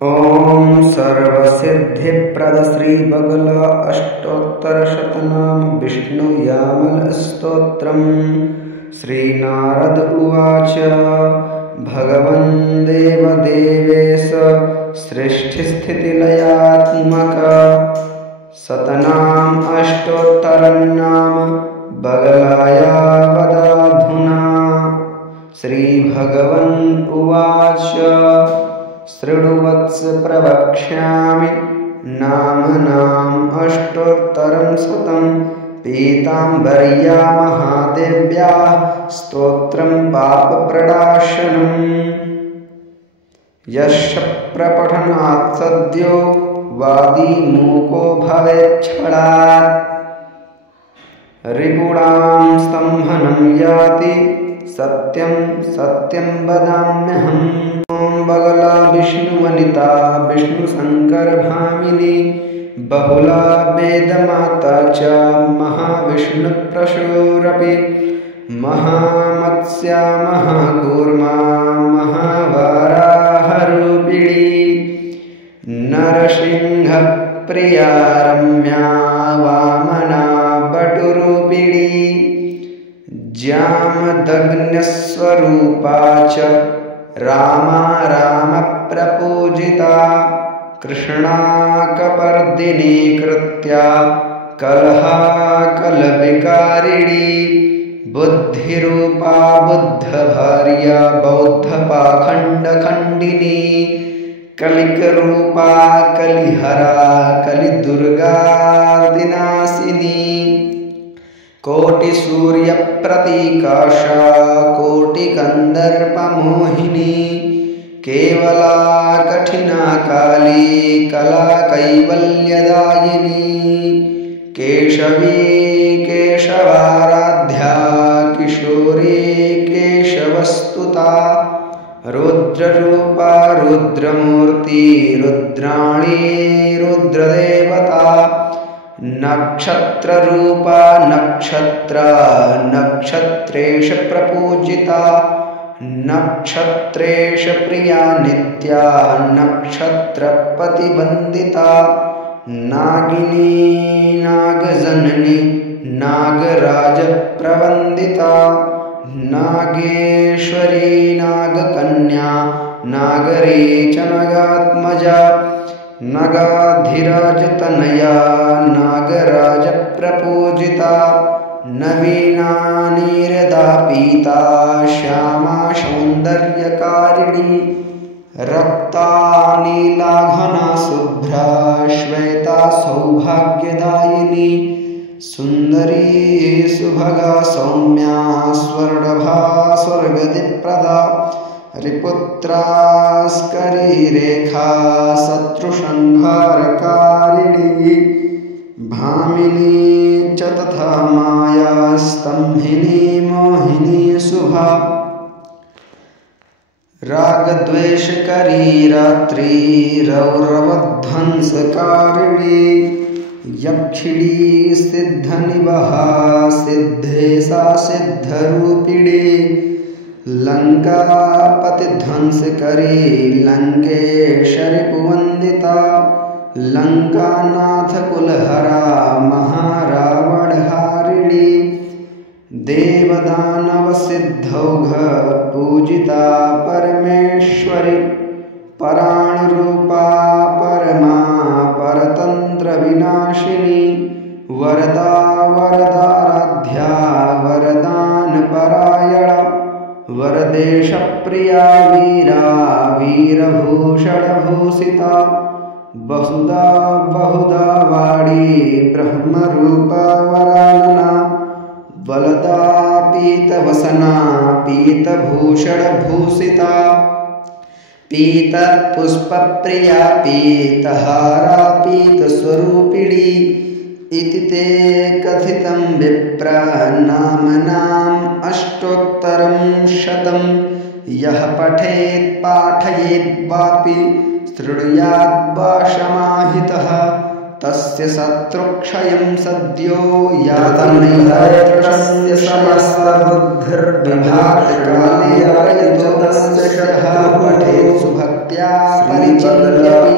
ओम सर्वसिद्धिप्रद श्री बगल अष्टोत्तरशतनाम विष्णुयामन स्तोत्रम्। श्रीनारद उवाच भगवन् देवदेवेश सृष्टिस्थितिलयात्मक शतनाम अष्टोत्तरन्नाम बगलाया वदाधुना। श्रीभगवन् उवाच शृणुवत्स प्रवक्ष्यामि नाम्नाम् अष्टोत्तरं शतं पीताम्बर्या महादेव्याः स्तोत्रं पापप्रणाशनम्। यस्य प्रपठनात् सद्यो वादी मूको भवेच्छलात् रिपुणां स्तम्भनं याति सत्यं सत्यं वदाम्यहम्। ओम बगला विष्णुवनिता विष्णुशङ्करभामिनी बहुला वेदमाता च महाविष्णुप्रसूरपि महामत्स्या महाकूर्मा महावराहरूपिणी नरसिंहप्रिया रम्या वामना वटुरूपिणी जामदग्न्यस्वरूपा च रामा रामप्रपूजिता कृष्णा कपर्दिनी कृत्या कलहाकलविकारिणी बुद्धिरूपा बुद्धभार्या बौद्धपाखण्डखण्डिनी कलिकरूपा कलिहरा कलिदुर्गादिनाशिनी कोटिसूर्यप्रतीकाशा कोटिकन्दर्पमोहिनी केवला कठिना काली कला कैवल्यदायिनी केशवी केशवाराध्या किशोरी केशवस्तुता रुद्ररूपा रुद्रमूर्ति रुद्राणी रुद्रदेवता नक्षत्ररूपा नक्षत्रेश प्रपूजिता नक्षत्रेश प्रिया नित्या नक्षत्रपतिवन्दिता नागिनी नागजननी नागराजप्रवन्दिता नागेश्वरी नागकन्या नागरी च नगात्मजा नगाधिराजतनया नागराजप्रपूजिता नवीना नीरदापीता श्यामा सौन्दर्यकारिणी रक्ता नीला घना शुभ्रा श्वेता सौभाग्यदायिनी सुन्दरी सुभगा सौम्या स्वर्णभा स्वर्गदिप्रदा रिपुत्रास्करी रेखा शत्रुसंहारकारिणी भामिनी च तथा माया स्तम्भिनी मोहिनी शुभा रागद्वेषकरी रात्रि रौरवध्वंसकारिणी यक्षिणी सिद्धनिवहा सिद्धेशा सिद्धरूपिणी लङ्कापतिध्वंसकरी लङ्केशरिपुवन्दिता लङ्कानाथकुलहरा महारावणहारिणी देवदानवसिद्धौघ पूजिता परमेश्वरी पराणुरूपा परमा परतन्त्रविनाशिनी वरदा वरदाराध्या वरदानपरायणा वरदेशप्रिया वीरा वीरभूषणभूषिता बहुधा बहुधा वाणी ब्रह्मरूपा वरानना वलदा पीतवसना पीतभूषणभूषिता पीतपुष्पप्रिया पीतहारा पीतस्वरूपिणी इति ते कथितं विप्र नाम्नाम् अष्टोत्तरं शतं यः पठेत् पाठयेत् वापि शृणुयात् वा समाहितः तस्य शत्रुक्षयं सद्यो यातनैतस्य समस्तबुद्धिर्विभागकाले तस्य पठेत् सुभक् भक्त्या परिचिन्त्यपि